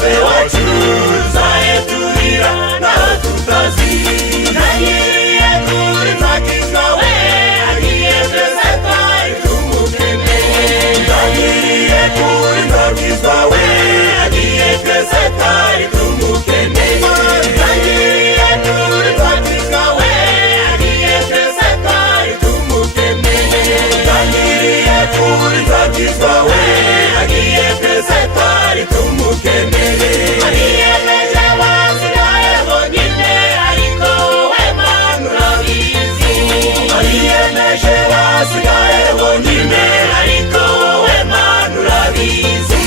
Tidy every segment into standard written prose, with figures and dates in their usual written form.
umukwe wacu uzayeturira naho tutazi. Yagiye kuri ntakizwa we agiye kwezeka itumukeneye. Yagiye kuri ntakizwa we agiye kwezeka itumukeneye. Yagiye kuri ntakizwa we agiye kwezeka itumukeneye. Yagiye kuri ntakizwa we agiye kwezeka itumukeneye. Ariyemeje basigaye bonyine ariko we Mana urabizi. Ariyemeje basigaye bonyine ariko we Mana urabizi.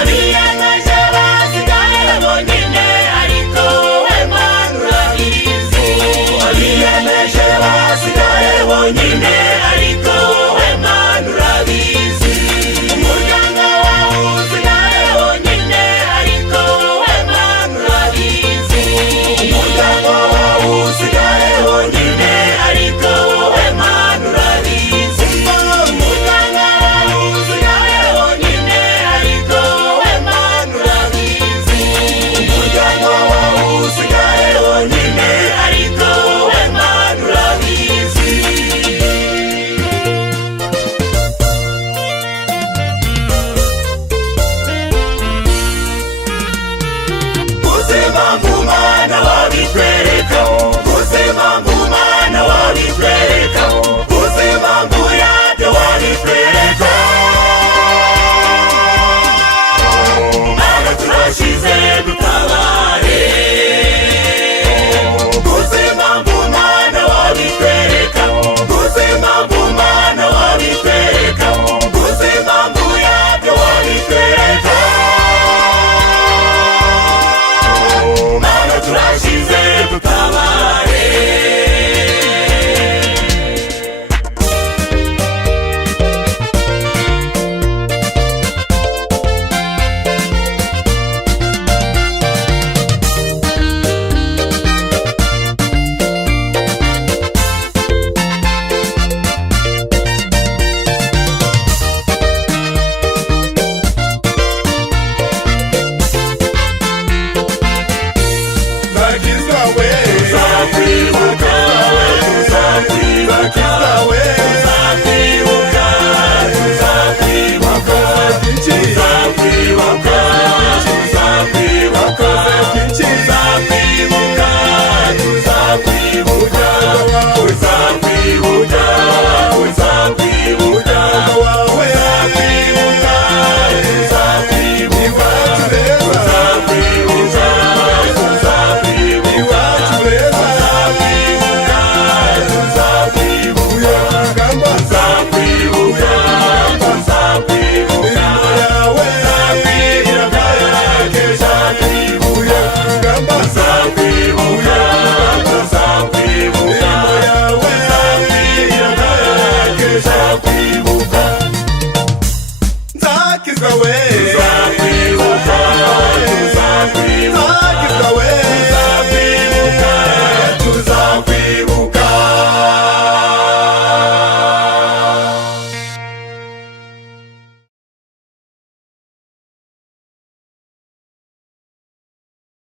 Ariyemeje basigaye bonyine ariko we Mana urabizi. Ariyemeje basigaye bonyine ariko we Mana urabizi. Umuryango wawe usigaye wonyine ariko we Mana urabizi. Umuryango wawe usigaye wonyine ariko we Mana urabizi. Umuryango wawe usigaye wonyine ariko we Mana urabizi. Umuryango wawe usigaye wonyine ariko we Mana urabizi. Uzima Mana wabitwereka, uzima Mana wabitwereka.